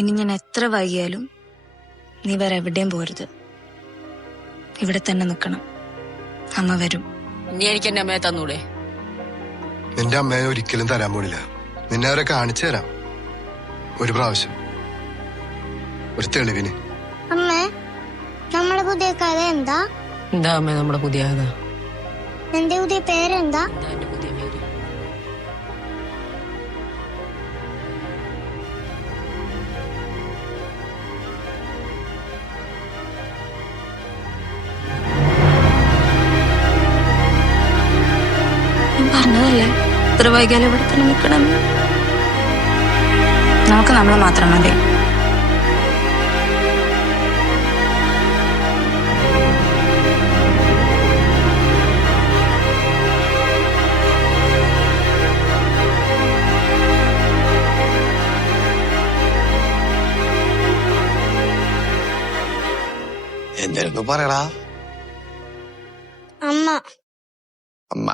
ഇനി ഞാൻ എത്ര വൈകിയാലും നീ വേറെ എവിടെയും പോരുത്. ഇവിടെ തന്നെ നിൽക്കണം. അമ്മ വരും. നീ എനിക്ക് എന്റെ അമ്മയെ തന്നൂടെ? നിന്റെ അമ്മയെ ഒരിക്കലും തരാൻ പോണില്ല. നിന്നെ അവരെ കാണിച്ചു തരാം. ഒരു പ്രാവശ്യം, ഒരു തെളിവിന്. അമ്മേ, നമ്മുടെ പുതിയ കഥ എന്താ? എന്താ അമ്മ നമ്മുടെ പുതിയ കഥ? എന്റെ പുതിയ പേരെന്താ? എന്റെ പുതിയ പേര് ഞാൻ പറഞ്ഞതല്ലേ എത്ര വൈകിയാലും ഇവിടെ തന്നെ നിൽക്കണം. നമുക്ക് നമ്മളെ മാത്രം മതി. എന്തായിരുന്നു പറയടാ? അമ്മ. അമ്മ